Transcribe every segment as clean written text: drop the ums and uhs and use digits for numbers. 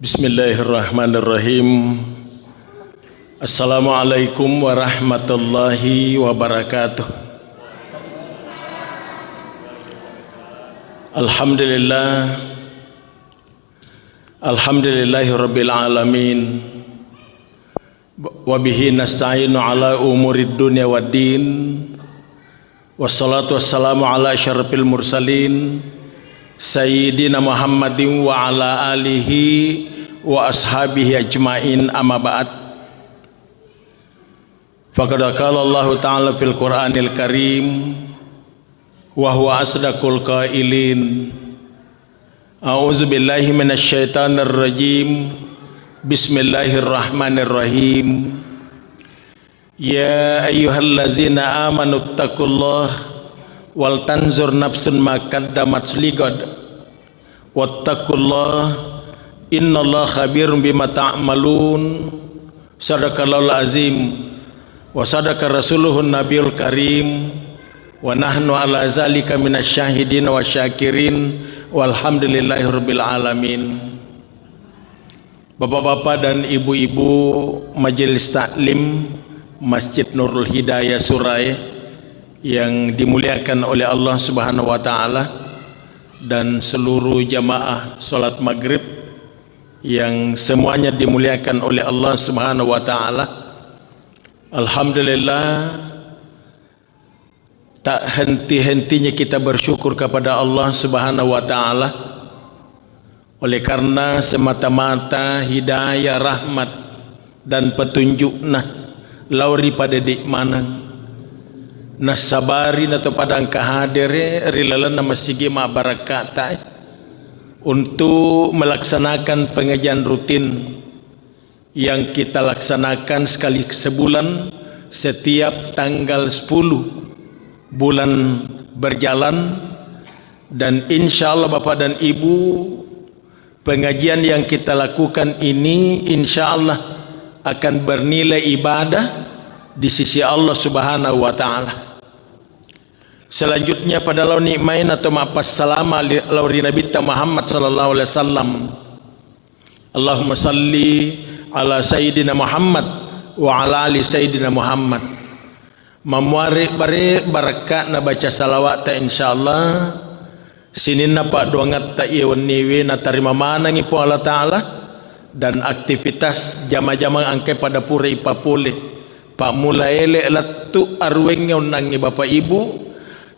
Bismillahirrahmanirrahim. Assalamualaikum warahmatullahi wabarakatuh. Alhamdulillah. Alhamdulillahi rabbil alamin. Wabihi nasta'inu ala umurid dunya waddin. Wassalatu wassalamu ala asyrafil mursalin Sayyidina Muhammadin wa ala alihi wa ashabihi ajma'in, amma ba'd. Faqad qala Allah ta'ala fil Qur'anil Karim wa huwa asdaqul qailin. A'udzu billahi minasy syaithanir rajim. Bismillahirrahmanirrahim. Ya ayyuhallazina amanu taqullaha wal tanzur nafsun ma qaddamat ligad wattaqullah innallaha khabirum bima ta'malun. Sadaqallahul azim wa sadaqa rasuluhun nabiyul karim wa nahnu ala zalika minasyahidin wa syakirin walhamdulillahi rabbil alamin. Bapak-bapak dan ibu-ibu Majelis Taklim Masjid Nurul Hidayah Suraya yang dimuliakan oleh Allah Subhanahu wa taala, dan seluruh jamaah salat maghrib yang semuanya dimuliakan oleh Allah Subhanahu wa taala. Alhamdulillah, tak henti-hentinya kita bersyukur kepada Allah Subhanahu wa taala, oleh karena semata-mata hidayah, rahmat dan petunjukna lauri pada dik manang nasabarin atau padang kahadere rilalan nama sigi ma barakata untuk melaksanakan pengajian rutin yang kita laksanakan sekali sebulan setiap tanggal 10 bulan berjalan. Dan insya Allah Bapak dan Ibu, pengajian yang kita lakukan ini insya Allah akan bernilai ibadah di sisi Allah Subhanahu wa taala. Selanjutnya pada launi main atau mapas salama lauri Nabi Muhammad sallallahu alaihi wasallam. Allahumma salli ala Sayyidina Muhammad wa ala ali Sayyidina Muhammad. Memuari bare barakat na baca salawat ta insyaallah. Sinin na pak duangat ta iwan niwi na tarima manang ipo Allah taala, dan aktivitas jama-jama angke pada pura ipapule pak mulai latu arwengnya unangi Bapak Ibu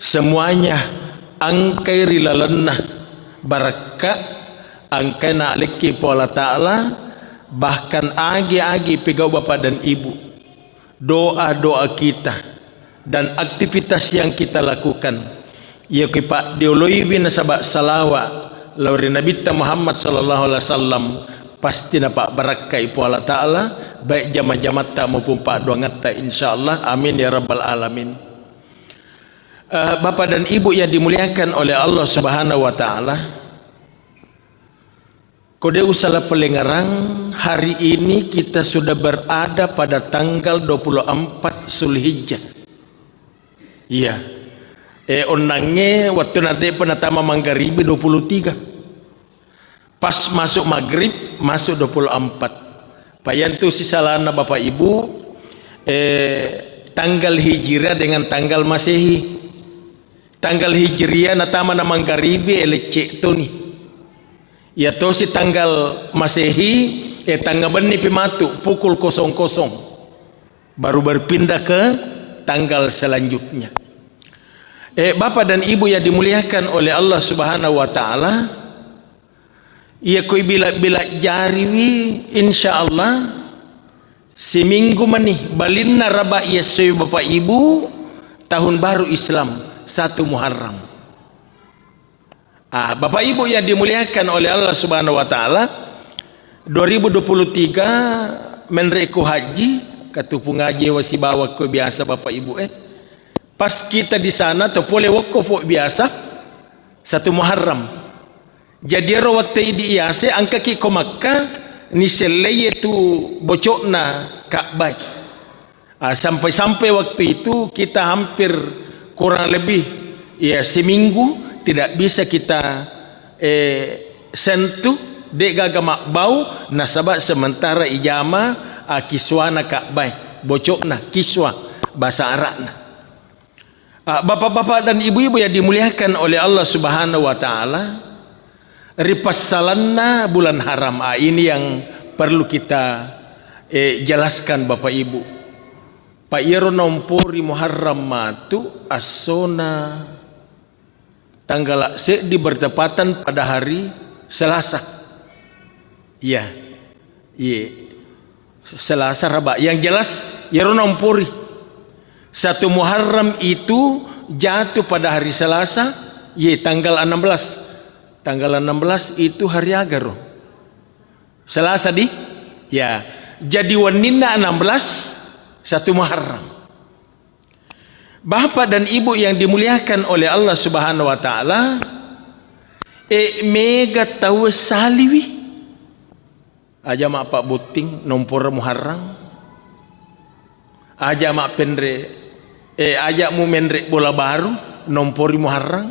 semuanya angkai rilalana barakat angkai nak leki pola ta'ala, bahkan agi-agi pegau Bapak dan Ibu doa-doa kita dan aktivitas yang kita lakukan ya kipak dioloiwi nasabak salawa lauri Nabi Muhammad sallallahu alaihi wasallam pasti dapat barakat ipu Allah ta'ala, baik jamaah-jamaah tak maupun pak doangat tak insyaAllah. Amin ya rabbal alamin. Bapak dan Ibu yang dimuliakan oleh Allah Subhanahu wa ta'ala, kode usaha pelengarang, hari ini kita sudah berada pada tanggal 24 Zulhijjah. Iya. Onangnya waktu nanti penatama manggaribi 23. Pas masuk maghrib masuk 24. Payan tu sisalana Bapak Ibu tanggal hijriah dengan tanggal masehi. Tanggal hijriah natama na manggaribi elecek tu ni. Ya to si tanggal masehi tanggal beni pimatu pukul 00 baru berpindah ke tanggal selanjutnya. Bapak dan Ibu yang dimuliakan oleh Allah Subhanahu wa taala, ia koi bila jariwi insyaallah seminggu manih balinna raba ia soy Bapak Ibu tahun baru Islam 1 Muharram. Bapak Ibu yang dimuliakan oleh Allah Subhanahu wa taala, 2023 menreku haji katupu ngaji wasi bawa ko biasa Bapak Ibu pas kita di sana to pole wakaf biasa 1 Muharram. Jadi rawat di iase angka ki ko Makkah ni seleye tu bocokna Ka'bah. Sampai waktu itu kita hampir kurang lebih ya seminggu tidak bisa kita sentuh dek gagamak bau nasabak sementara ijama kiswana Ka'bah bocokna kiswa bahasa Arabna. Bapak-bapak dan ibu-ibu yang dimuliakan oleh Allah Subhanahu wa taala, ripassalanna bulan haram. Ini yang perlu kita jelaskan Bapak Ibu. Pak Iro nompori Muharram matu asona tanggal di bertepatan pada hari Selasa. Iya. Selasa Rabu. Yang jelas Iro nompori satu Muharram itu jatuh pada hari Selasa, tanggal 16. Tanggal 16 itu hari Agaro. Selasa jadi wanina 16 satu Muharram. Bapak dan ibu yang dimuliakan oleh Allah Subhanahu wa taala, mega tahu saliwi aja mak pak buting nompor Muharram. Aja mak pendre aja mu mendre bola baru nompori Muharram.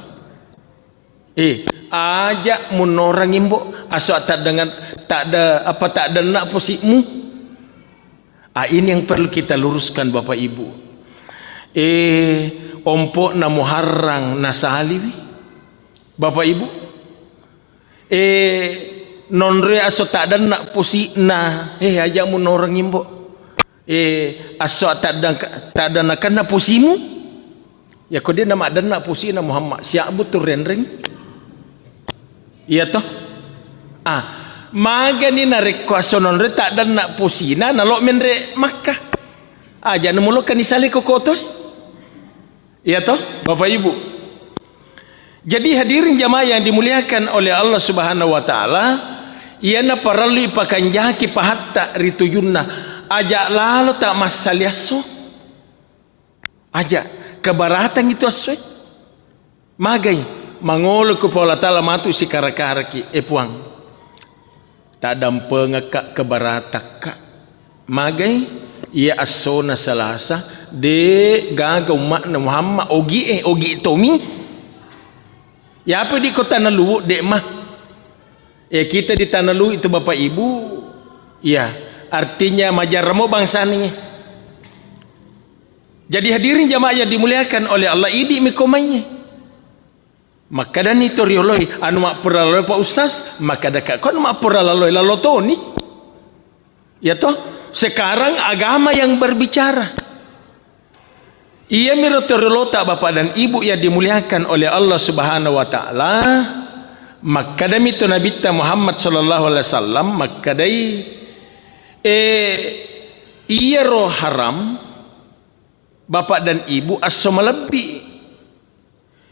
Aja mun orang imbo aso tak ada nak posimu. Ini yang perlu kita luruskan Bapak Ibu. Ompok na Muharram nasaliwi Bapak Ibu. Nonre aso tak ada nak posi na aja mun orang imbo. Aso tak ada nak na posimu. Ya kau dia nama ada nak posi na Muhammad siap betul renring. Iya toh? Magani narik kuasonon re tak ada nak pusina nalok menre Makkah. Jangan mulu kan isali kokoto. Iya toh, Bapak Ibu. Jadi hadirin jamaah yang dimuliakan oleh Allah Subhanahu wa taala, iana paralui pakanjaki pahatta ritujunna. Aja lalu tak masaliaso. Aja kebaratan itu aswe. Magai mangolo ku pola taala matu si karakaraki puang. Tak dampe ngekak kebarataka magai ia asona Selasa de gaga umat Muhammad ogi tomi ya apa di kota Nalu dek mah kita di Tanah Lu itu Bapak Ibu ya artinya majaramo bangsa ni. Jadi hadirin jamaah yang dimuliakan oleh Allah idi mikomainya. Maka dan itu rioloi anu mak perlaloi Pak Ustaz, maka dekat kon mak perlaloi lalotoni. Ya toh, sekarang agama yang berbicara. Ia mirotorolota Bapak dan Ibu yang dimuliakan oleh Allah Subhanahu wa taala. Maka demi itu Nabi Muhammad sallallahu alaihi wasallam maka dai ia roh haram Bapak dan Ibu as-somalabi.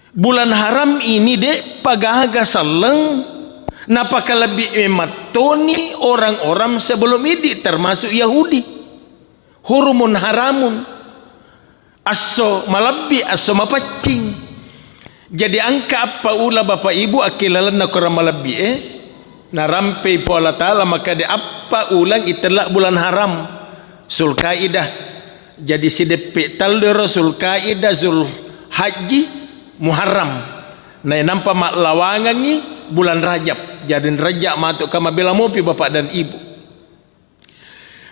Bulan haram ini dek pagaga saleng napaka lebih mematoni orang-orang sebelum ini termasuk Yahudi. Hurumun haramun aso malabi aso mapacing. Jadi angka apa ula Bapak Ibu akilalan na kurang malabi na rampai po Allah Ta'ala maka de apa ulang itulah bulan haram Zulkaidah. Jadi si depe taldero Zulkaidah Zul Haji Muharram. Nah nampak mak lawangan ni bulan Rajab. Jadi Rajab matuk kama bela mopi Bapak dan Ibu.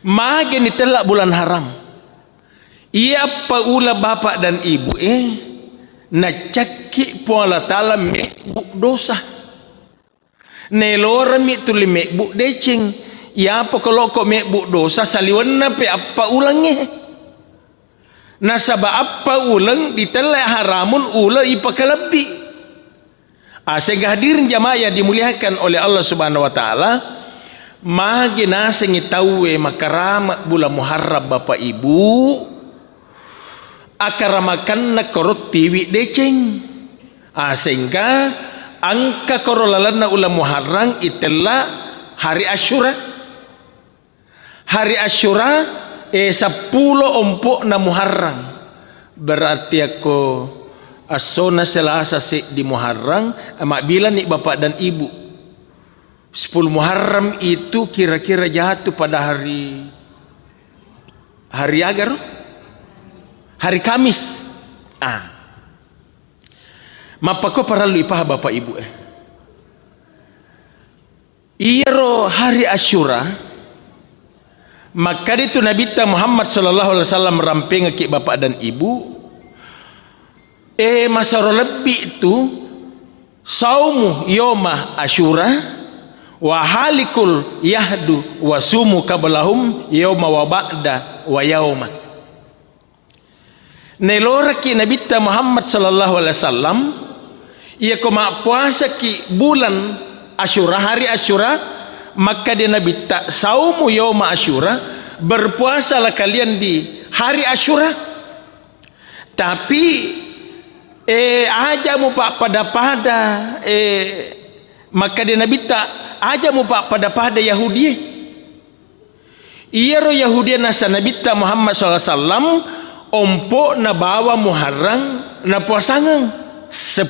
Magen ni telak bulan haram. Ia paula Bapak dan Ibu na cakki po Allah Ta'ala mekbuk dosa. Nelora mi tuli mekbuk decing. Ia apa kalau kau mekbuk dosa saliwan na pe apa ulangnya. Nasaba apa ulang ditelak haramun ulah ipakalabi. Sehingga hadirin jamaah yang dimuliakan oleh Allah Subhanahu wa taala, magi nasengi tawe makarama bulan Muharram Bapak Ibu. Akaramakan na korot tiwi deceng. Sehingga angka korolalana ulah Muharram itulah hari Asyura. Hari Asyura 10 ompok na Muharram. Berarti aku asona Selasa di Muharram. Mak bilang nih Bapak dan Ibu 10 Muharram itu kira-kira jatuh pada hari Agar, hari Kamis. Mapako para lupa Bapak Ibu iyaro hari Asyura, maka itu Nabi Muhammad sallallahu alaihi wasallam ramping ke bapak dan ibu. Masaro lebih itu saumu yoma Asyura wa halikul yahdu wa sumu kabalahum yoma wa ba'da wa yauma. Nelora ki Nabi Muhammad sallallahu alaihi wasallam ia koma puasa ki bulan Asyura, hari Asyura, maka dia Nabi tak saumu yoma Asyura, berpuasalah kalian di hari Asyura. Tapi aja mu pak pada maka dia Nabi tak aja mu pak pada Yahudi. Iya ro Yahudi nasa Nabi tak Muhammad SAW ompo na bawa Muharram na puasangan 10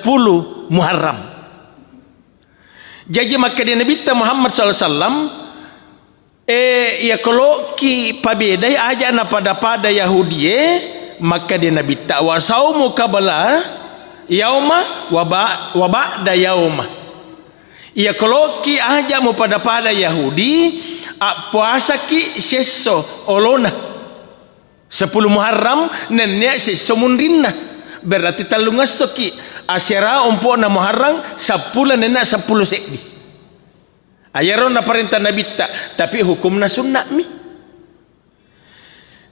Muharram. Jadi maka dia Nabi Muhammad SAW ya kalau ki pabedai aja na pada Yahudi maka dia Nabi tak wasaumu kabala yauma wa ba'da yauma. Ya kalau ki aja mu pada Yahudi puasa ki seso olona 10 Muharram nenek seso munrinna. Berarti talungas soki asyara umpo na Muharram 10 nenak 10 sekdi. Ayaron na perintah Nabi tak, tapi hukum na sunnah mi.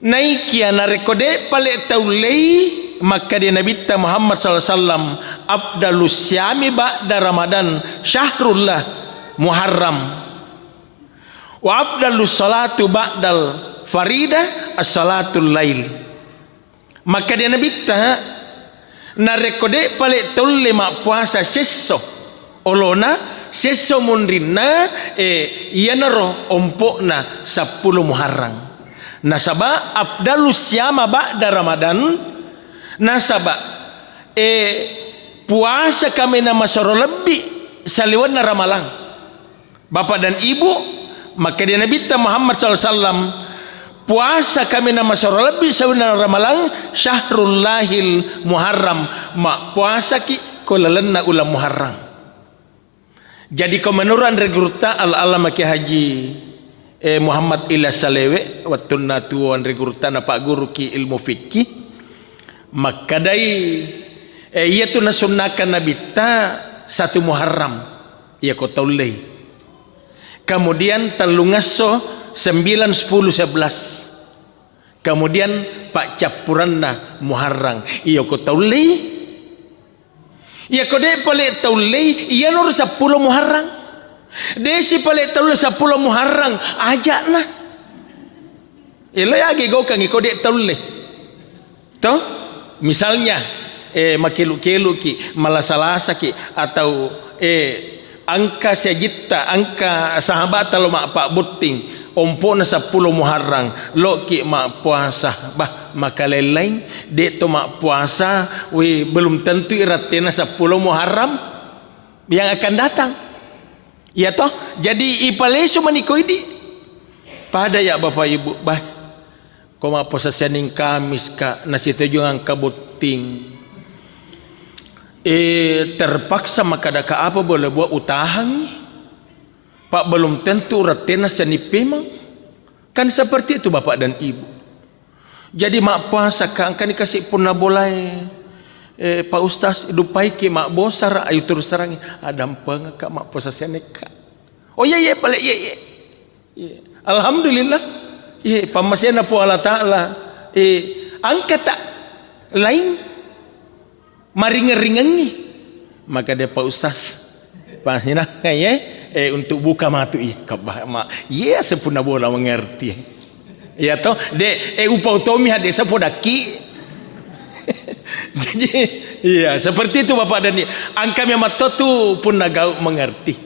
Naikia na rekode pale taulei maka dia Nabi Muhammad SAW abdalus syami ba'da Ramadan syahrullah Muharram wa abdalus salatu ba'dal farida as-salatul lail. Maka dia Nabi na rekode pale tolle mak puasa seso olona seso mundrina iya naro ompok na 10 Muharram nasaba abdalus syama ba'da Ramadan nasaba puasa kami nama soro lebih saliwan na ramalang bapak dan ibu. Maka dia Nabi Muhammad SAW puasa kami nama soro lebih saliwan na ramalang syahrullahil Muharram mak puasa ki kolalan na ulam Muharram. Jadi kemenuran regruta al-alama ki haji Muhammad Ilyas Salewe waktu na tuan regruta na pak guru ki ilmu fikih. Maka dai ia tu nasunnakan Nabi ta 1 Muharram ia ko taulei. Kemudian talungaso 9, 10, 11. Kemudian pak capuranna Muharram ia ko taulei. Ia ko de pale taulei ia nur 10 Muharram. Desi pale taulei 10 Muharram ajakna. Ilo yagi go kang ko de taulei. Toh misalnya makilu-kilu ki malasalasa ki atau angka sejita angka sahabat kalau mak pak buting ompo na 10 Muharram lo ki mak puasa bah maka lain de to mak puasa we belum tentu iratena 10 Muharram yang akan datang ya toh. Jadi ipalesu manikoidi pada ya bapak ibu bah koma posasianing Kamis ka nasito yung kabuting terpaksa makada ka apa boleh buat utahan pak belum tentu ratena sanipemang kan seperti itu bapak dan ibu. Jadi mak puasa ka angka dikasih pun na boleh pak ustaz dupai ki mak bosar ayu terus sarang ada peng ka mak posasiane ka oh iya pale iya alhamdulillah. Pamasya po Allah Ta'ala angkat tak lain maringan-ringan ni maka dia Pak Ustaz pahina kaya untuk buka matu kabah mak sepuna bola mengerti ya toh de upau tomi hade sepodaki. Jadi iya seperti itu bapak dan ni angka memang tu pun nagau mengerti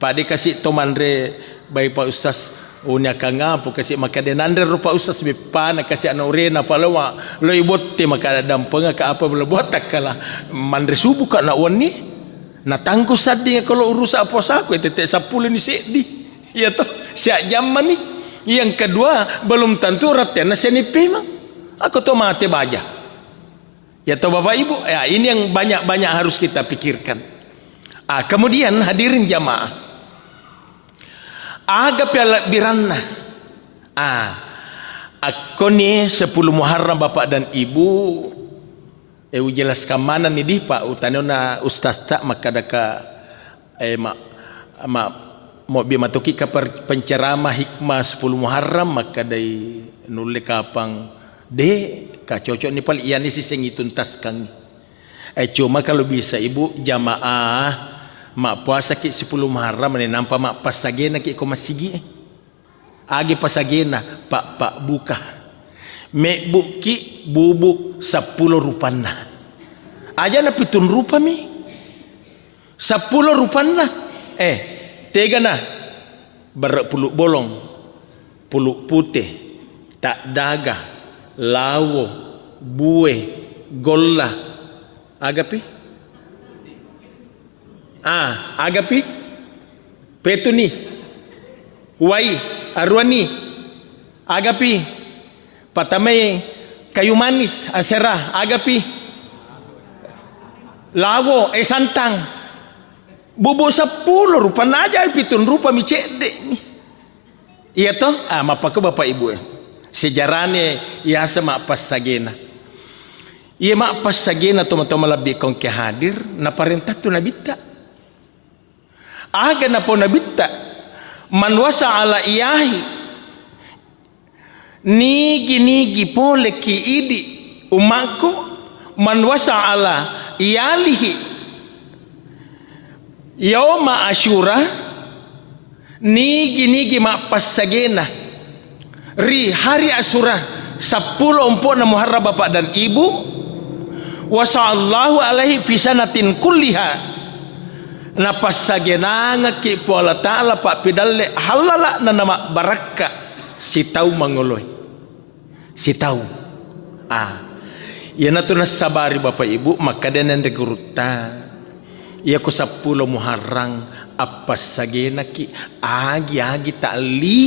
pade kasih tomandre baik Pak Ustaz unya kanga po kasi makadenandre rupa Ustaz bipana kasi anorena palawa lo ibotte makada dampenga ka apa bela botak kala mandre subuh ka na woni na tangku saddi kalau urusan puasa aku tete 10 ni sedi ya toh siak jaman ni. Yang kedua belum tentu ratena senipe mang aku to mate baja ya toh bapak ibu ya ini yang banyak harus kita pikirkan. Kemudian hadirin jamaah Aga piala biranna. Aku ni 10 Muharram Bapak dan Ibu jelaskan mana ni di Pak utanona ustaz tak maka daka mau bi matuki ka penceramah hikmah 10 Muharram maka dai nulis kapang de ka cocok ni pal iya ni si sing tuntas kang. Cuma kalau bisa Ibu jamaah mak puasa ki 10 Muharram ni nampak mak pasagena ki ko masigi. Agi pasagena pak buka me buki bubuk 10 rupanna aja na 7 rupa mi 10 rupanna tega na berpuluk bolong puluk putih tak daga lawo bue golla agapi agapi petuni wai arwani agapi patamay kayu manis asera agapi lawo santang bubo 10 rupa na aja 7 rupa mi cede iya toh mapako Bapak Ibu sejarahnya iya sama pas sagena iya mak pas sagena toma-toma lebih kong ke hadir na parentah tu nabita aga na po nabita man wasa ala iyahi nigi pole ki idi umaku man wasa ala iyalihi yauma asyura nigi mak pasagena ri hari asyura 10 empona Muharram Bapak dan Ibu wasallahu alaihi fi sanatin kulliha na pasagena ngaki po Allah Ta'ala pak pidalle halala na nama baraka si tahu mangoloy si tahu ya na to nasabari Bapak Ibu maka denen de guruta ya ko 10 Muharram apa sagena ki agi tali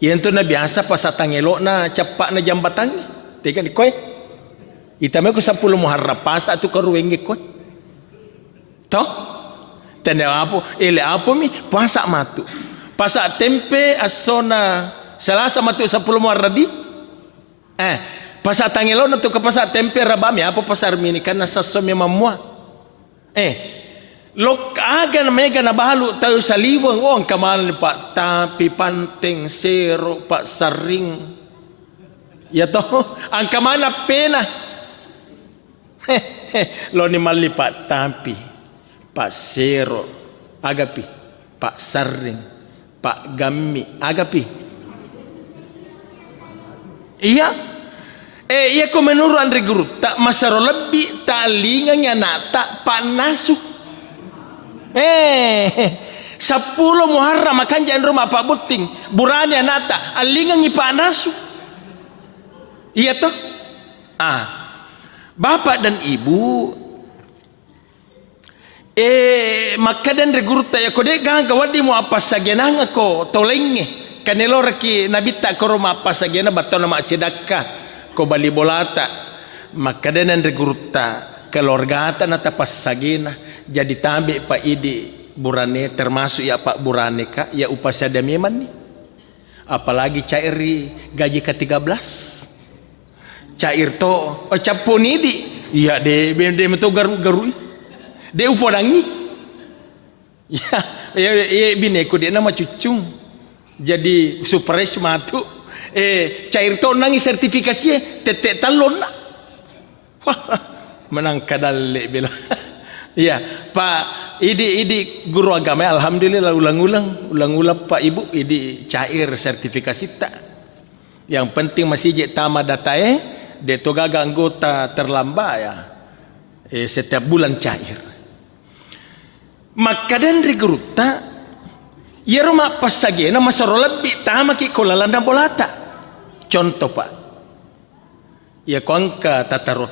yan to na biasa pasatangelo na cepak na jambatan tega ni koy itame ko 10 Muharram pas atu karuwenge koy toh tanda apa mi puasa matu pasa tempe asona salasa matu 10 Muharram di pasa tangelo na to ka pasa tempe rabami apa pasar mini kan nasasom ya mamua lok aga na mega na bahalu tayo sa liwang ang kamal ni Pak tapi panteng sero Pak saring ya toh ang kamana pena lo ni mali Pak tapi Pak Sero agapi Pak Saring Pak Gammi agapi iya iya ko menurut Andre Guru tak masaro lebih tak lingangnya nata Pak Nasu 10 Muharram makan jangan rumah Pak Buting buranya nata alingangi Pak Nasu iya toh Bapak dan Ibu maka dan regurta ya kode gang kawadi mo apa sagena ko tolenge kanelo raki nabita ko roma apa sagena baton na sedekah ko bali bolata maka dan regurta keluarga na tapas sagena jadi tambe pa idi burane termasuk ya Pak burane ka ya upasya demiman ni apalagi cairi gaji ke-13 cair to caponi di iya de meto garu dia upodangi ya bineku dia nama cucung jadi surprise matu cair to nangi sertifikasi tete talon menang kadale bila ya Pak idi guru agama alhamdulillah ulang-ulang Pak Ibu idi cair sertifikasi tak yang penting masih je tama data de togaga anggota terlambat ya setiap bulan cair maka dan regruta ya rumah pasagena masaro lebih tama ki kolalanda bolata contoh Pak ya kuangka taro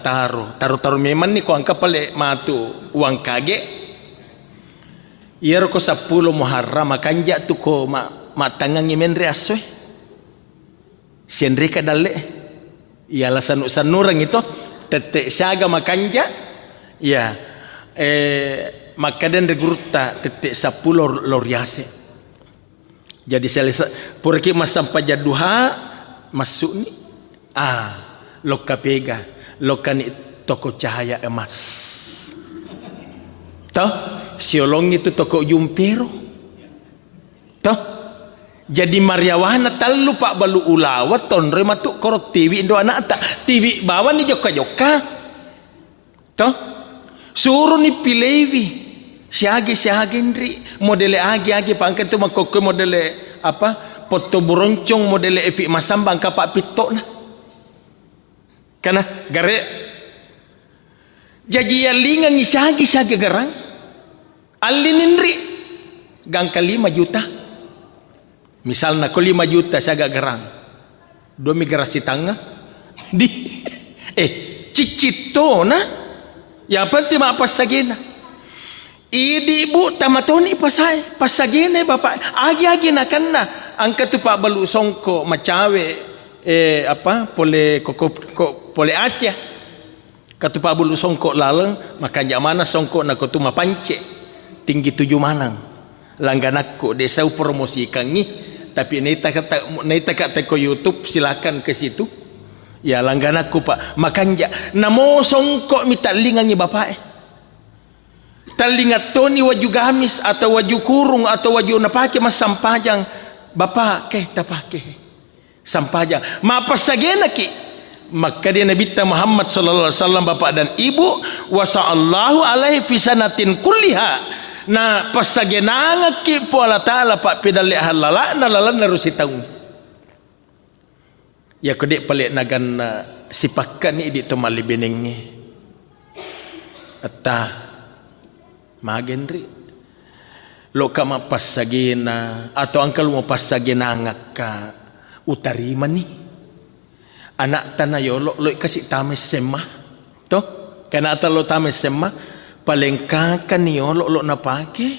memang ni kuangka pale matu uang kage ya roko 10 Muharram makan jak tu ko matangangi menre aswe senre ka dalle ya la sanurang itu tete syaga makan jak ya maka dan regurta tete 10 loriase Jadi selesai purki masam pajaduha masuk ni. Loka pega, loka ni toko cahaya emas. Toh, siolong itu toko jumpero. Toh, jadi Mariawana talu pak balu ulawat ton rematuk korot TV Indo anak tak TV bawa ni joka. Toh, suruh ni pilevi. Siagi ndri modele agi pangkat tu makoko modele apa foto buroncong modele epi masambang kapak pitok nah. Kana gare jadi yalingan ni siagi garang alinindri gang kali 5 juta misalnya ko 5 juta siaga garang 2 migrasi tangga di cicito na ya penting apa sagena idi ibu tamatoni pasagene bapak agi na kanna angka tu pak balu songko macawe apa pole Asia katu pak balu songko laleng maka jamana songko na tu mapance tinggi 7 manang langganakku desa promosi kangi tapi neta kata ko YouTube silakan ke situ ya langganakku pak makanya namo songko mitalingangi bapak talingat toni waju gamis atau waju kurung atau waju napake mas sampajang bapak tapake sampajang mapasagena ki maka dia Nabi Muhammad sallallahu alaihi wasallam bapak dan ibu wasallallahu alaihi fi sanatin kulliha na pasagena ki po Allah taala pak pedale halala na lalan narusitaung ya kodek palik nagan sipakan ni di tomali benengnya atta magendri lo kama pasagena atau angkal mo pasagena ngaka utarima ni anak tanayo lo kasih tames sema to kana atalo tames sema palengka kaniyo lo napake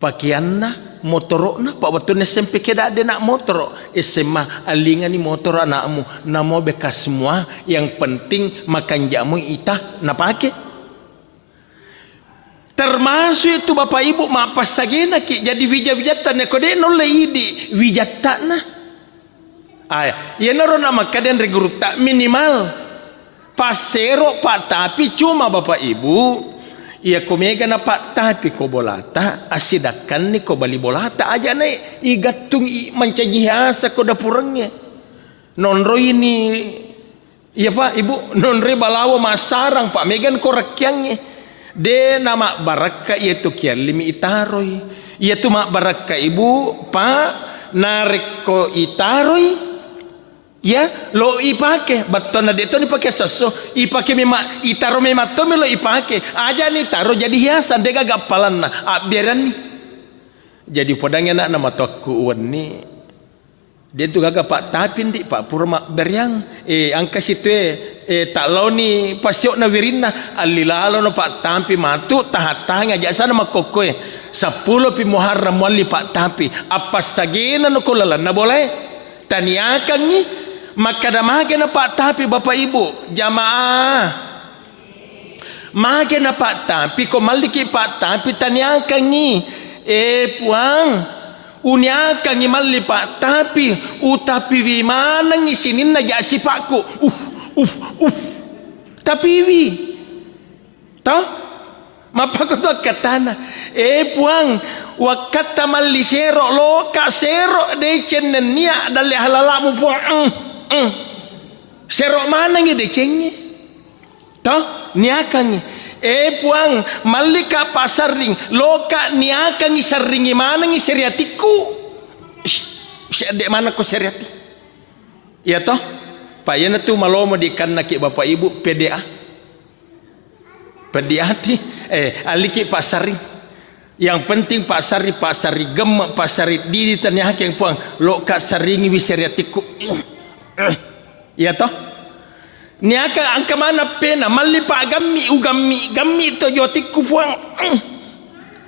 pakaian na motoro na pa waktu na sempe keda ada nak motor sema alingan ni motor anakmu namo bekas semua yang penting makan jamu itah napake termasuk itu bapak ibu mapas sagena ki jadi wijatan ya kode no leidi wijatana ya naro nama kaden reguruk tak minimal pasero pak tapi cuma bapak ibu ya komega na pak tapi ko bolata asidakan ni ko bali bolata aja nih igatung mencajihasa ko dapurangnya nonro ini ya pak ibu nonre balawo masarang pak megan ko rakyangnya de nama baraka yaitu kian limi itaroi yaitu mak baraka ibu pa nareko itaroi ya lo ipake batona de to dipake saso ipake mema itaro mema to lo ipake aja ni taro jadi hiasan de gagap palanna biaran ni jadi podangnya nak nama tokku wani dia tu gagap pak tapin di pak purma beryang angka situ tak lau ni pasiok na wirina alilalo no pak tampi matu tahatang aja sana makokoe 10 pi Muharram wali pak tampi apa sagena no kulalan na boleh taniakan ni maka damage na pak tapi bapak ibu jamaah mage na pak tapi ko maliki pak tapi taniakan ni puang unyaka ngimalli pak tapi utapi wimana ngisinin na jasi pakku tapi wi toh mapako to katana puang wakata malli sero lo ka sero de cennenia dalle halalamu puang sero mana ngi de cengi toh niakangi puang malika pasarring loka niaka ngi sarringi mana ngi seriatiku dek mana ko seriati ya toh payana tu malomo di kanaki bapak ibu PDA pediati aliki pasarring yang penting pasari gem pasari di tanya yang puang loka saringi wi seriatiku ya toh niaka angka mana pena malipa gammi to jotiku puang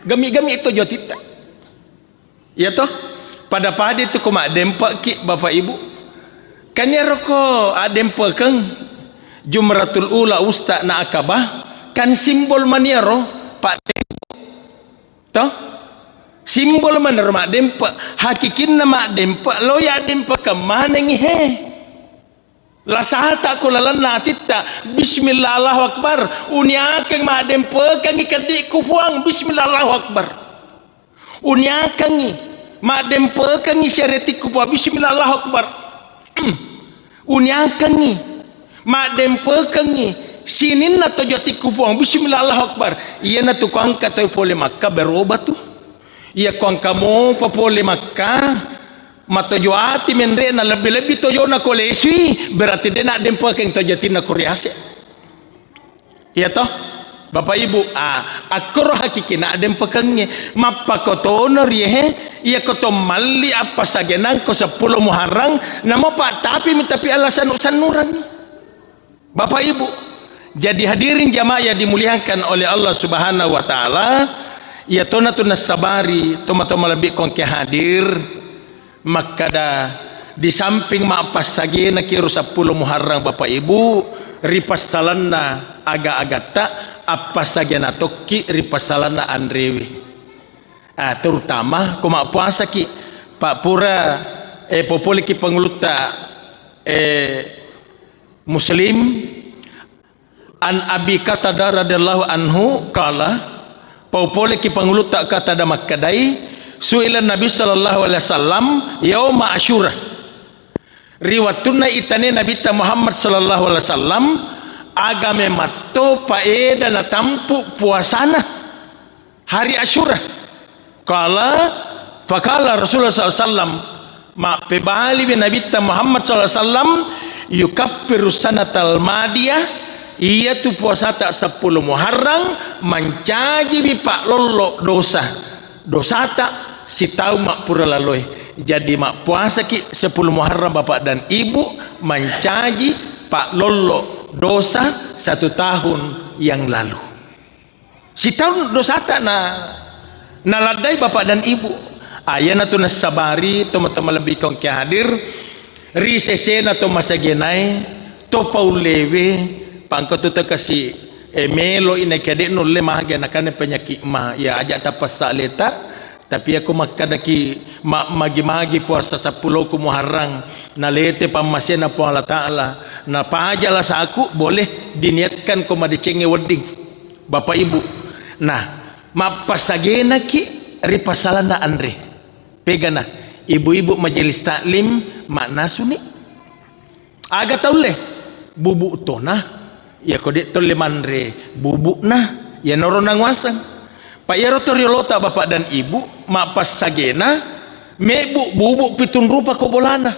gammi to jotita ya toh pada padi tu koma dempak ki bapak ibu kan ya roko adempak kang jumratul ula usta na akabah kan simbol maniaro pak toh Simbol mana mak dempa, hakikin mak dempa, loya dempa kemana ngihe? Lasahata ko lalana tita, Bismillah Allahu Akbar, uniakang mak dempa kang ikadik kufuang, Bismillah Allahu Akbar. Uniakang mak dempa kang isyareti kufuang, Bismillah Allahu Akbar. Uniakang mak dempa kang sinin na tojoti kufuang, Bismillah Allahu Akbar. Iya na tukang katoy pole Makkah berobat tu. Iya kuang kamu papole Makkah matojoati menre na lebih-lebih tojo na kolesui berarti dia nak dempa keng tojoti na kuriase. Iya toh Bapak Ibu, akor hakiki nak dempa kengnya mappa kotonor ye iya koto malli apa sagenang ko 10 Muharram namo pak tapi alasan usanuran. Bapak Ibu, jadi hadirin jamaah yang dimuliakan oleh Allah Subhanahu wa taala, ya tona sabari toma-toma lebih kongke hadir maka di samping maapas sagi na kiro 10 Muharram Bapak Ibu ripasalanna aga-agata apa sagi na tokki ripasalanna andrewi terutama kuma puasa ki Pak Pura popoli ki panguluta Muslim an Abi Qatada radhiyallahu anhu kala paupole ki panguluta kata da makkadai suilan Nabi sallallahu alaihi wasallam yauma Asyura riwatuna itane Nabi Muhammad sallallahu alaihi wasallam agame matto paeda na tampu puasana hari Asyura kala fakala Rasulullah sallallahu alaihi wasallam ma pebali bi Nabi Muhammad sallallahu alaihi wasallam yukaffiru sanatal madiyah iya tu puasa tak 10 Muharram mencaji bi pak lolo dosa tak si tahu mak pura laloi. Jadi mak puasa ki 10 Muharram Bapak dan Ibu mencaji pak lolo dosa 1 tahun yang lalu. Si tahu dosa tak na ladai Bapak dan Ibu. Ayana tu nasabari teman-teman lebih kong ki hadir risesena to masagenai to paulewe pangko tu kasi melo ina kade no le mahage nakane penyakit ma ya ajak tapasa leta tapi aku makadaki magi-magi puasa 10 ku Muharram na lete pamasena po Allah Taala na pajalah sa aku boleh diniatkan ko madicenge wedding Bapak Ibu. Nah mapasagena ki ripasalana andre pegana ibu-ibu majelis taklim makna suni aga taule bubuk tona ya kode tole mandre bubuk nah ya noronang wasang pak yaro toriolota Bapak dan Ibu mapas sagena mebu bubuk pitun rupa ko bolana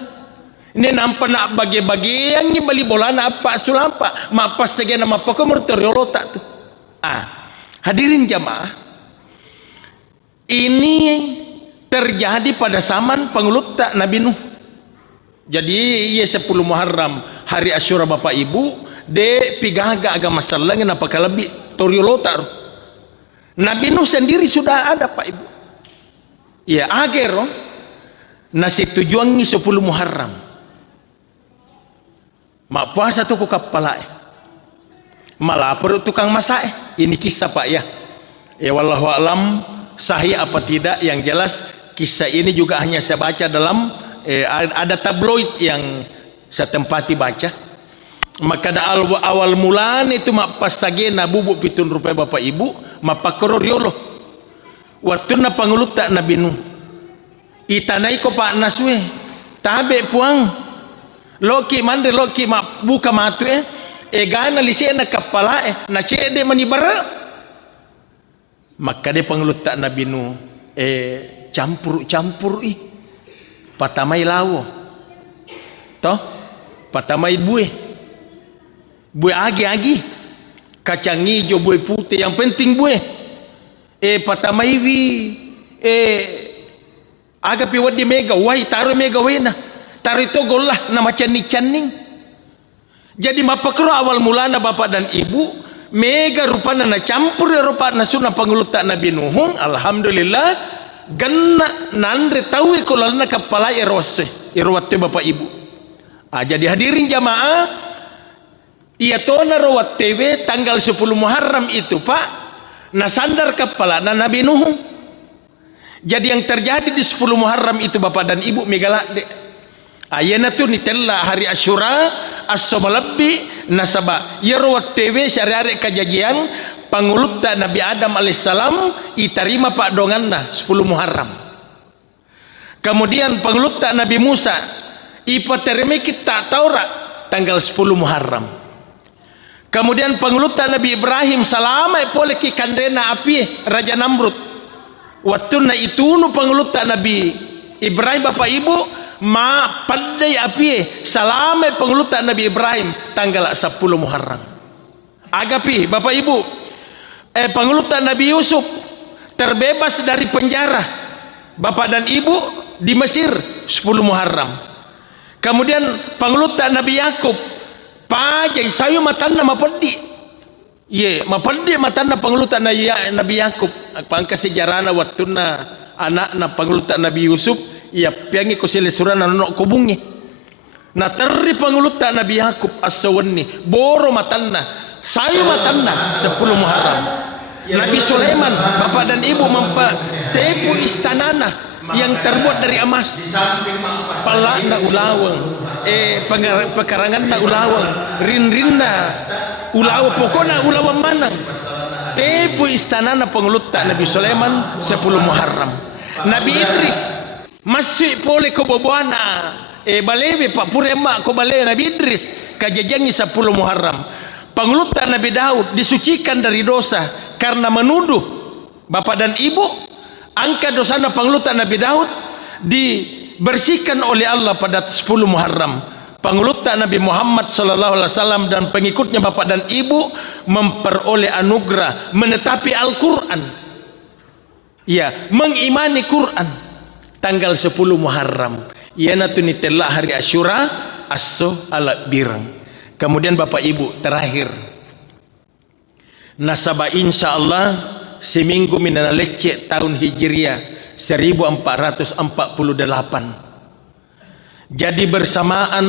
ini nampak nak bagi-bagi yang ni bali bolana apa sulampa mapas sagena mapako toriolota tu hadirin jamaah ini terjadi pada zaman penguluta Nabi Nuh. Jadi ia 10 Muharram hari Asyura Bapak Ibu de pigaga agama masalah kenapa lebih toriolotar. Nabi Nuh sendiri sudah ada Pak Ibu. Ya agero nasi tujuannya 10 Muharram. Mak puasa tu ku kapalae. Malah perut tukang masak. Ini kisah Pak ya. Ya wallahu alam sahih apa tidak yang jelas kisah ini juga hanya saya baca dalam ada tabloid yang saya tempati baca. Maka awal mulaan itu mak pasagena bubuk pitun rupiah Bapak Ibu mapakoro riolo waktu na panguluta Nabi Nuh itanai ko pak naswe tabe puang loki mande loki mak buka matu gana lise na kapala na cede manibara maka de panguluta Nabi Nuh campur patamai lawo toh patamai buih agi kacang hijau buih putih yang penting buih patamai vi aga piwat di mega wai taruh mega wena taruh itu golah nama caning jadi mapakro awal mulana Bapak dan Ibu mega rupana na campur rupana sunah panguluta Nabi Nuh alhamdulillah ganna nandre tahu ikolana kapala erose irwat Bapak Ibu. Jadi hadirin jamaah ia tona rawat TV tanggal 10 Muharram itu Pak nasandar kapala na Nabi Nuh Jadi yang terjadi di 10 Muharram itu Bapak dan Ibu megalak dek. Ayana tu ni tella hari Asyura as-somalabbi nasaba. Yerwat TV syari-hari kajajian pangulutta Nabi Adam alaihissalam iterima pak donganna 10 Muharram. Kemudian pangulutta Nabi Musa ipaterime kita Taurat tanggal 10 Muharram. Kemudian pangulutta Nabi Ibrahim salama pole ki kandena api Raja Namrud. Wattuna itunu pangulutta Nabi Ibrahim Bapak Ibu ma pandai api salama pangulutta Nabi Ibrahim tanggal 10 Muharram. Agapi Bapak Ibu pangulutta Nabi Yusuf terbebas dari penjara Bapak dan Ibu di Mesir 10 Muharram. Kemudian pangulutta Nabi Yakub pajai sayu matanna mapedi ye mapedi matanna pangulutta Nabi Yakub pangka sejarahna wattuna anak pangulutta Nabi Yusuf ia piangi ko sile surana no kubungi na terri pangulutta Nabi Yakub as-sawanni boro matanna sayu matanna 10 Muharram. Nabi Sulaiman Bapak dan Ibu tepu istanana yang terbuat dari emas palana ulawang pekaranganna ulawang rin-rinna ulawang pokoknya ulawang manang tepu istanana pangulutta Nabi Sulaiman 10 Muharram. Nabi Idris masuk pole ko boboana balewe pak pure emak ko balewe Nabi Idris kajajangi 10 Muharram. Pangulutta Nabi Daud disucikan dari dosa karena menuduh Bapak dan Ibu angka dosana pangulutta Nabi Daud dibersihkan oleh Allah pada 10 Muharram. Pangulutta Nabi Muhammad sallallahu alaihi wasallam dan pengikutnya Bapak dan Ibu memperoleh anugerah menetapi Al-Qur'an. Ya, mengimani Quran tanggal 10 Muharram. Iana tu nitella hari Asyura aso ala birang. Kemudian Bapak Ibu terakhir nasaba insyaallah seminggu minana lecce tahun Hijriah 1448. Jadi bersamaan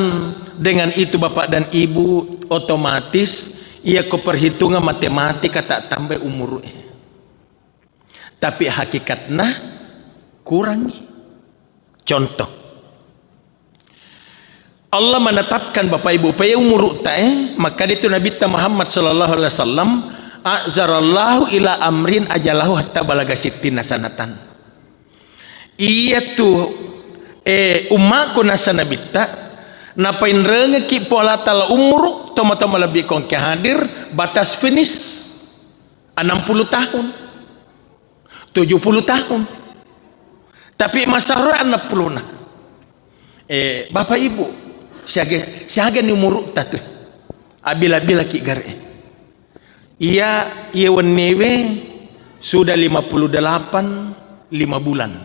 dengan itu Bapak dan Ibu otomatis ia ko perhitungan matematika tak tambah umur. Tapi hakikatnya kurang. Contoh Allah menetapkan Bapak Ibu paya umur maka itu Nabi Muhammad sallallahu alaihi wasallam azarallahu ila amrin ajalahu hatta balaga sittina sanatan. Iya tu ummaku nasana bitta napain rengeki pola tala umur toma-toma lebih kong hadir batas finish 60 tahun 70 tahun tapi masa 60 nah Bapak Ibu siaga ni umur tatu abila-bila ki gare ia wenewe sudah 58 5 bulan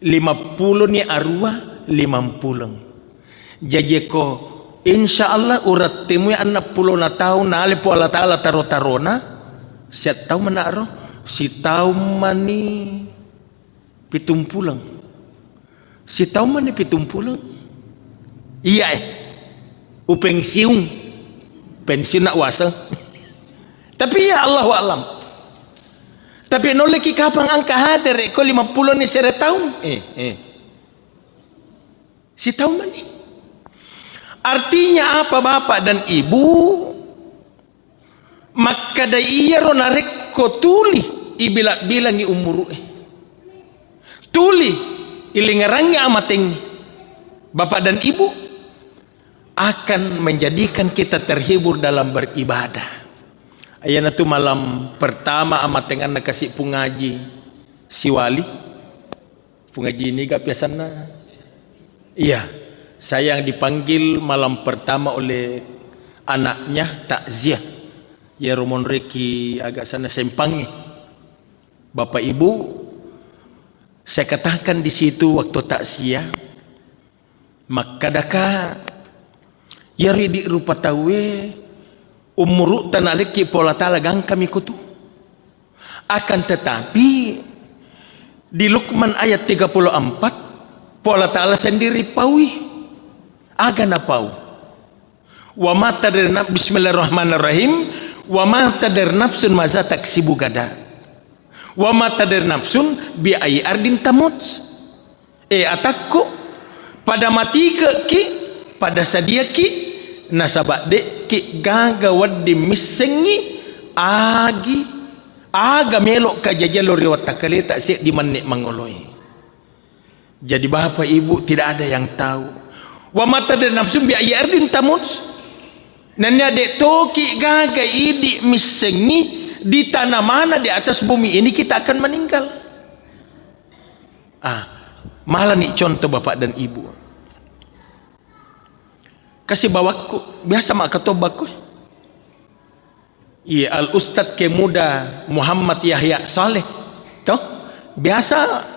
50 ni arwah 50 jadi ko insyaallah urat temu 60 na tahun na ale po Allah taala taro-tarona siat tahu manaro si tahu mani 70 si tahu mani 70 iya pensiun nak wasa tapi ya Allah alam tapi noleh ki kapang angka hadir ko 50 ni sere tahun si tahu mani artinya apa Bapak dan Ibu maka da iya ro narek ko tuli bilangi umur tuli ilingarangi amateng Bapak dan Ibu akan menjadikan kita terhibur dalam beribadah. Ayana tu malam pertama amatengan na kasih pungaji si wali. Pungaji ini gak biasana. Iya, saya yang dipanggil malam pertama oleh anaknya takziah. Ya Romon Reki agak sana sempangi. Bapak Ibu, saya katakan di situ waktu takziah, maka daka yari di rupa tawe umur tanaleki pola talagang kami kutu akan tetapi di Luqman ayat 34 pola ta'ala sendiri pawi agana pau wa ma tadri bismillahirrahmanirrahim wa ma tadri nafsun maza taksibu gada Wa ma tadri nafsun bi ayyi ardin tamut. Atakku pada mati ki pada sadia ki nasabak de ki gaga waddi misengi agi aga melok ka jajalo riwat takale tak siap di manik mangoloi. Jadi bapak ibu tidak ada yang tahu. Wa ma tadri nafsun bi ayyi ardin tamut. Nanya dek toki gaga idi misengi di tanah mana di atas bumi ini kita akan meninggal. Malah nih contoh bapak dan ibu. Kasih bawaku biasa mak ketobak. Iya al ustad ke muda Muhammad Yahya Saleh. Toh biasa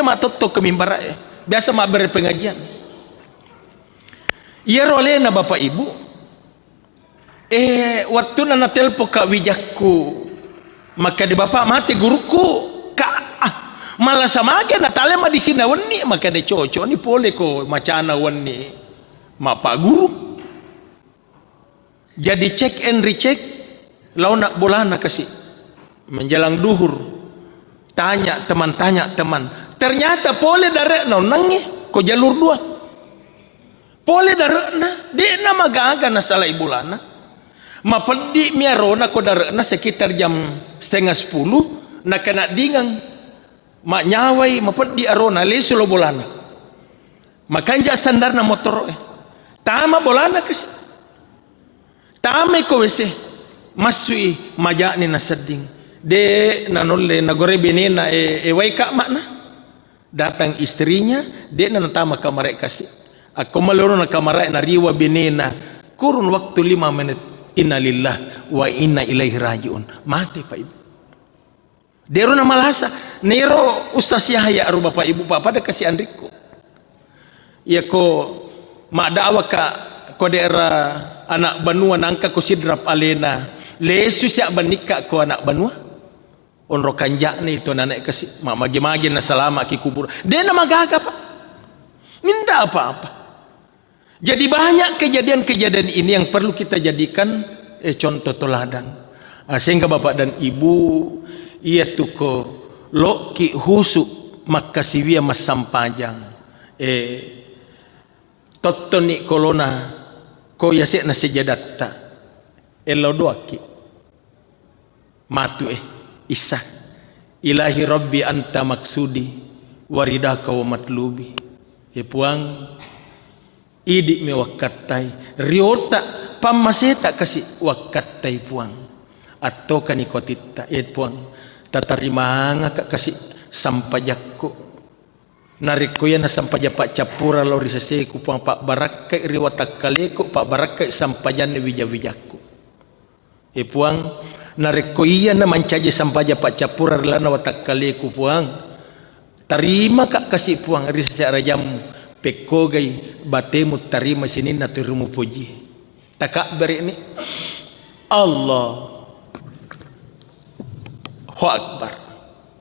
mak totok ke mimbar. Biasa mak berpengajian. Iya rolena bapak ibu. Waktu nana telpo kak wijakku, maka di bapak mati guruku malah sama aja natale ma di sini wani maka de cocok ni pole ko macana wani mak pak guru. Jadi check and recheck lau nak bolana kasih menjelang duhur tanya teman ternyata pole darek no nangi ko jalur dua pole darek na de nama gaga na salah ibulana. Mapedi miarona ko darana sekitar jam 9:30 na kena dingang mak nyawai mapedi arona lesulo bolana makanja standar na motor tama bolana kasi tame ko wese masui majani na seding de nanolle na gore benena wai ka makna datang istrinya de na tama kamare kasi ako maloro na kamare na riwa benena kurun waktu 5 menit. Innalillah wa inna ilaihi rajiun. Mati pak ibu. Dero na malasa. Nero Ustaz Yahya aru bapak ibu pak pada kasih andriku. Ya ko mak dawa ka ko daerah anak banua nangka ko sidrap alena. Lesu siak banika ko anak banua. Onro kanjak ni itu nanak kasih mak magi-magi na salama ki kubur. Dia na magaga pak. Minta apa-apa. Jadi banyak kejadian-kejadian ini yang perlu kita jadikan contoh teladan. Sehingga bapak dan ibu ia tuko loki husu makasivia mas sampajang totoni kolona ko yasek na sejadatta elo doaki matu isa ilahi rabbi anta maksudi waridaka wa matlubi puang idi me wakatai riota pamaseta kasi wakatai puang atau kanikotitta puang tatarimanga kasi sampajakko nariko yan na sampaja pak capura lo risaseku puang pak barakai riwatak kaleku pak barakai sampajan ni wijawijakku puang nariko yan na mancaje sampaja pak capura lana watak kaleku puang tarima kak kasi puang risase rajamu pekogay batemu tarima sinin na tirumu puji takak beri ini Allah Allahu Akbar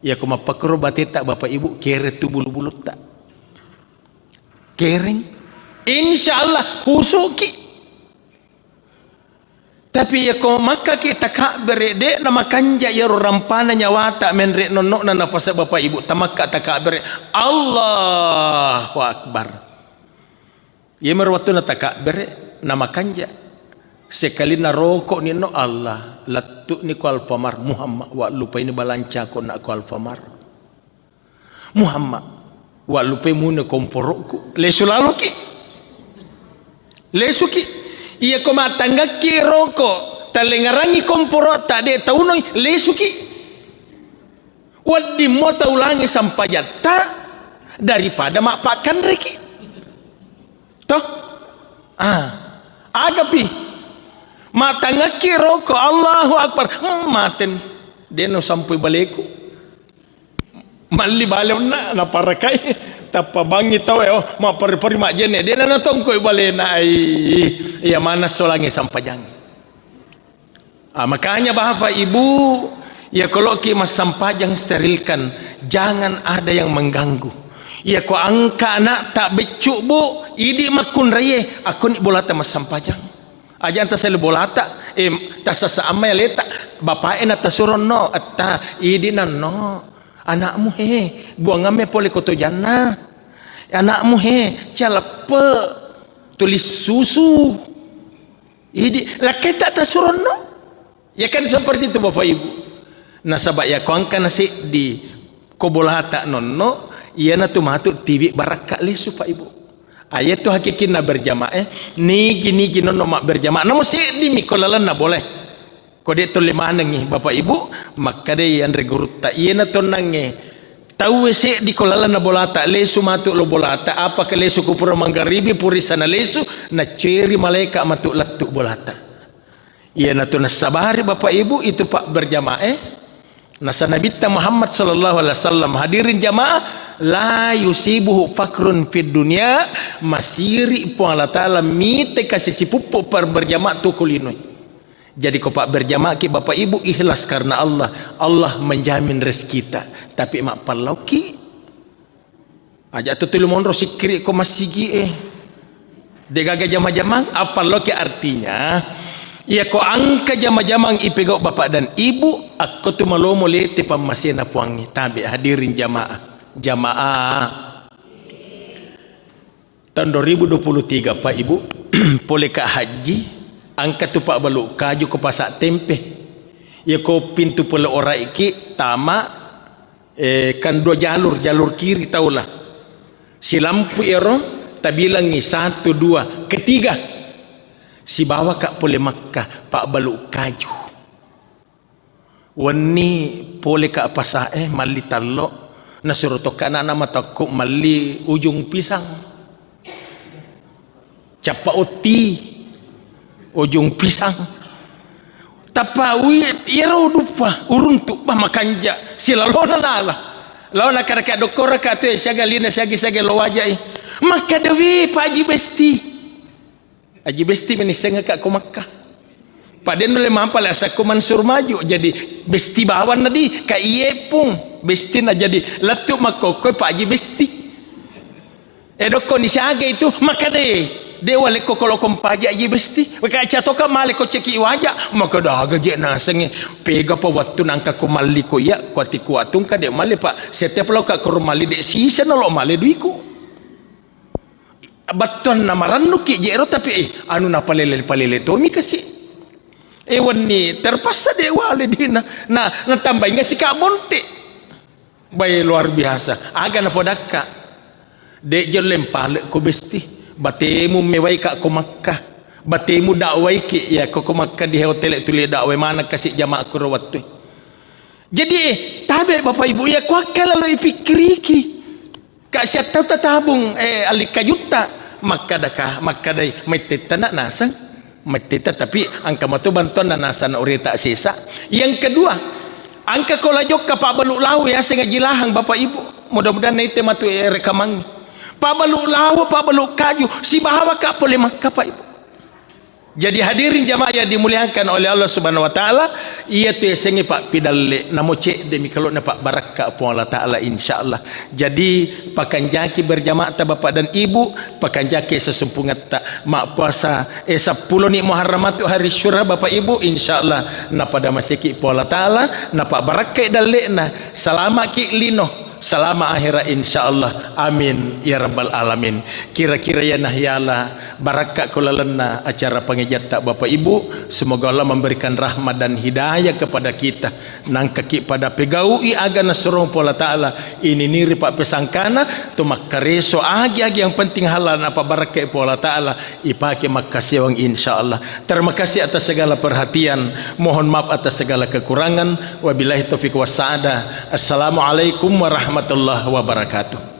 ya kuma pakro bateta bapak ibu kere tu bulu-bulu tak kering insyaallah husuki tapi ya ko maka kita kak beri de nama kanja ya rampana nyawata menre nonok na nafasa bapak ibu tamakka takak beri Allahu Akbar ya merwatu na takak beri nama kanja sekali na rokok ni no Allah latu ni ko Alfamar Muhammad wa lupa ini balanca ko na ko Alfamar Muhammad wa lupa mune komporokku lesu lalu ki lesu ki iya ko matangga ki rokok talengarangi komporota de taunoi lesu ki wadi mo taulangi sampajata daripada mak pakan reki toh agapi matangaki rokok Allahu Akbar maten dia no sampai baliku mali balaw na parakai tapa bangi tau ma pari mak jene dia na tongko balena ai ya mana solangi sampajang makanya bapak ibu ya kalau ki mas sampajang sterilkan jangan ada yang mengganggu ya ko angka anak tak becuk bu idi makun raye aku ni bolata mas sampajang Aja anta selu bolata tasasa amay leta bapae na tasuron no atta idinan no anakmu buang ame pole koto jana anakmu calape tulis susu idi laketa tasuron no ya kan seperti itu Bapak Ibu. Nah sabak ya kuangkan nasi di kobolata nonno iya na tumatu tibi baraka lesu Pak Ibu. Ayat tu hakikin na berjamaah ni gini nonno mak berjamaah namun si di mikolalan na boleh kode to lima nangi Bapak Ibu maka de yan regurta iya na to nangi tahu si di kolalan na bolata lesu matu lo bolata apa ke lesu kupura manggaribi puri sana lesu na ceri malaika matu latu bolata iya na to nasabari Bapak Ibu itu Pak berjamaah. Nasa Nabi Muhammad sallallahu alaihi wasallam hadirin jamaah la yusibuhu fakrun fid dunya masiri po Allah taala mite kasih sipupo per berjamaah tu kulinoi. Jadi ko Pak berjamaah ki Bapak Ibu ikhlas karena Allah menjamin rezeki kita tapi mak palauki aja tu tulu monro sikri ko masigi degaga jama-jamang apa loki artinya ya ko angka jama-jamang ipegau bapak dan ibu aku tu malomo lete pamasena puangi tabi hadirin jamaah tahun 2023 Pak Ibu boleh ke haji angka tu Pak baluk kaju ke pasak tempe ya ko pintu pula orang iki tama kan dua jalur kiri taulah si lampu ero tabilangi 1 2 ketiga si bawa kak pole Makkah Pak baluk kaju wani pole kak pasae mali talo nasuruh toka nama takut mali ujung pisang capa oti ujung pisang tapawi iro dupa uruntuk bah makanja silalona nala lawan karaka dokora ka tu siaga lina siaga lowajai maka dewi Pak Haji Besti Haji Besti menisengah kak ko Makkah. Paden boleh mampu lah saku Mansur maju jadi Besti bawan nadi kak iye pun Besti na jadi latuk makokoi Pak Haji Besti. Doko ni siaga itu maka de wale ko kalau kompaja Haji Besti. Maka catoka male ko ceki wajah maka dah gaje nasenge pega pa waktu nangka ko mali ko ya ko atiku atung ka de male Pak setiap lo kak ko mali de sisa no lo male duiku. Baton na maranu ki jero tapi anu na palele to mi kasi wani terpaksa de wale dina na tambah nggak si kabonte bay luar biasa aga na podakka de jero lempale ko Besti batemu mewai ka ko Makkah batemu dakwai ki ya ko Makkah di hotel itu le dakwai mana kasih jamaah ko waktu jadi tabe Bapak Ibu ya ko kala lo fikri ki kasih tahu tabung alika juta maka dai meteta nak nasang meteta tapi angka matu bantuan dan nasan urita sisa yang kedua angka kola jok Pak baluk lau ya sengaja lahang Bapak Ibu mudah-mudahan itu matu rekamang Pak baluk lau Pak baluk kaju si bahawa kak boleh maka Pak Ibu. Jadi hadirin jamaah yang dimuliakan oleh Allah Subhanahu wa taala, ia tu sengi Pak pidalle namo cek demi kalau na Pak baraka apa Allah taala insyaallah. Jadi pakan jaki berjamaah ta bapak dan ibu, pakan jaki sesumpungat ta mak puasa 10 ni Muharram tu hari syura bapak ibu insyaallah na pada masiki apa Allah taala na Pak baraka dalle na salama ki lino selama akhirat insyaallah amin ya rabbal alamin. Kira-kira ya nahyala barakat kulalana acara pengejat tak bapak ibu, semoga Allah memberikan rahmat dan hidayah kepada kita nang kaki pada pegaui aga nasruh pola taala ini niri pak pesangkana tu makareso agi yang penting halal apa barakat pola taala ipake makasih wang insyaallah. Terima kasih atas segala perhatian, mohon maaf atas segala kekurangan, wabillahi taufiq wassaada. Assalamualaikum warahmatullahi wabarakatuh.